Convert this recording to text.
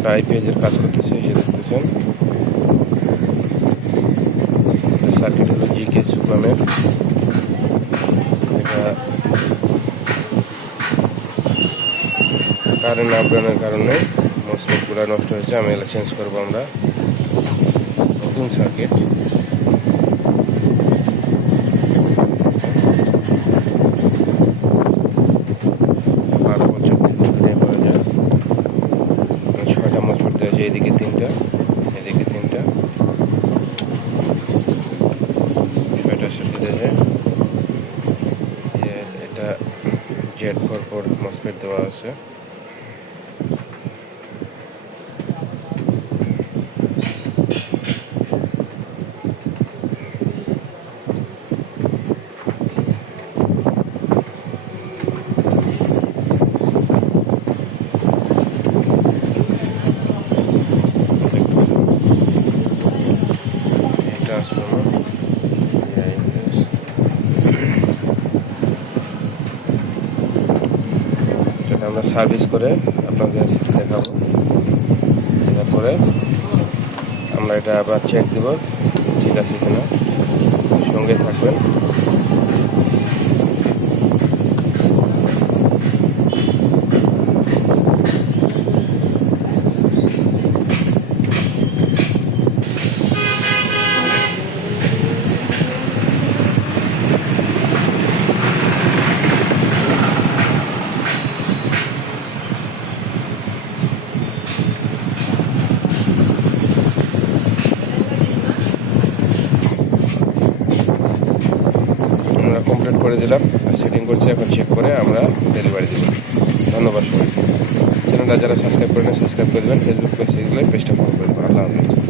আমরা আইপিএস এর কাজ করতেছি, এই যে দেখতেছেন সার্কিট হলো জিকে সুপামের। এটা কারেন্ট আপডাউনের কারণে মসফেটগুলো নষ্ট হয়েছে, আমি এগুলো চেঞ্জ করবো। আমরা নতুন সার্কিট এদিকে তিনটা, এদিকে তিনটা, ছয়টা সার্কিট আছে। এটা Z44 মসফেট দেওয়া আছে। আমরা সার্ভিস করে আপনাদের দেখাবো। তারপরে আমরা এটা আবার চেক দেব ঠিক আছে কিনা, সঙ্গে থাকবেন। কমপ্লিট করে দিলাম, সেটিং করছি, এখন চেক করে আমরা ডেলিভারি দিব। ধন্যবাদ সবাইকে। চ্যানেলটা যারা সাবস্ক্রাইব করেন সাবস্ক্রাইব করে দেবেন, ফেসবুক পেজে পেজটা ফলো করে দেবেন। আল্লাহ হাফিজ।